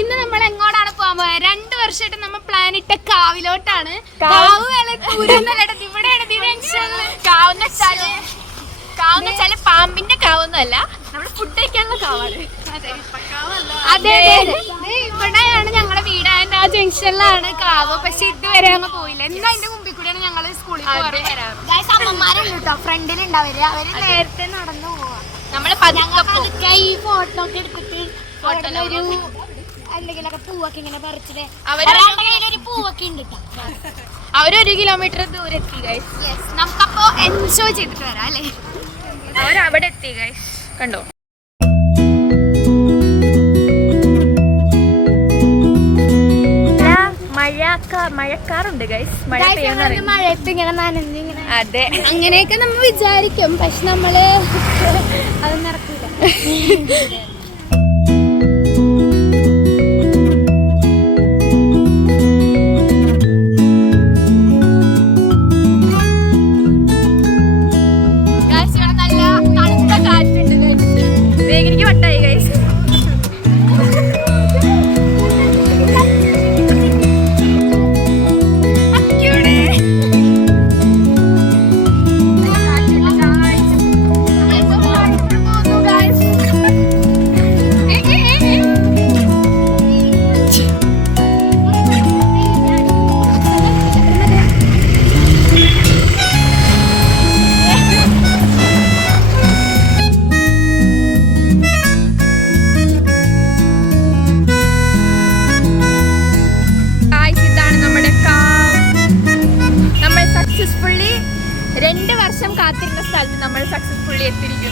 ഇന്ന് നമ്മൾ എങ്ങോട്ടാണ് പോകാൻ പോയത്? 2 വർഷമായിട്ട് നമ്മൾ പ്ലാൻ ഇട്ട കാവിലോട്ടാണ്. കാവ് കാവെന്ന് വെച്ചാല് പാമ്പിന്റെ കാവൊന്നുമല്ല, നമ്മുടെ ഫുഡ് കഴിക്കാനുള്ള കാവാണ്. അതെ ഇവിടെയാണ് ഞങ്ങളുടെ വീട്. ആ ജംഗ്ഷനിലാണ് കാവ്. പക്ഷെ ഇതുവരെ അങ്ങ് പോയില്ല. ഇന്ന് അതിന്റെ മുമ്പിൽ കൂടെയാണ് ഞങ്ങള് സ്കൂളിൽ പോകാറ്. അമ്മമാരുണ്ട് കേട്ടോ, ഫ്രണ്ടിലുണ്ടാവില്ല. അവര് നേരത്തെ നടന്നു പോവാ. നമ്മള് ഈ ഫോട്ടോ ഒക്കെ എടുത്തിട്ട് എന്തെങ്കിലൊക്കെ പൂവൊക്കെ ഇങ്ങനെ പറിച്ചിട്ട് ഒരു പൂവൊക്കെ ഉണ്ട് കേട്ടോ. അവര് 1 കിലോമീറ്റർ ദൂരം എത്തി ഗൈസ്. നമുക്കപ്പോ എൻജോയ് ചെയ്തിട്ട് വരാം അല്ലേ? അവരവിടെ എത്തി ഗൈസ്, കണ്ടോ? മഴക്കാറുണ്ട് ഗൈസ്. മഴ മഴയത്ത് ഇങ്ങനെ നനഞ്ഞിങ്ങനെ. അതെ, അങ്ങനെയൊക്കെ നമ്മൾ വിചാരിക്കും. പക്ഷെ നമ്മള് അത് നടക്കൂല. എനിക്ക് വട്ടായി ഗൈസ്. സക്സസ്ഫുള്ളി 2 വർഷം കാത്തിരുന്ന സ്ഥലത്ത് നമ്മൾ സക്സസ്ഫുള്ളി എത്തിയിരിക്കും.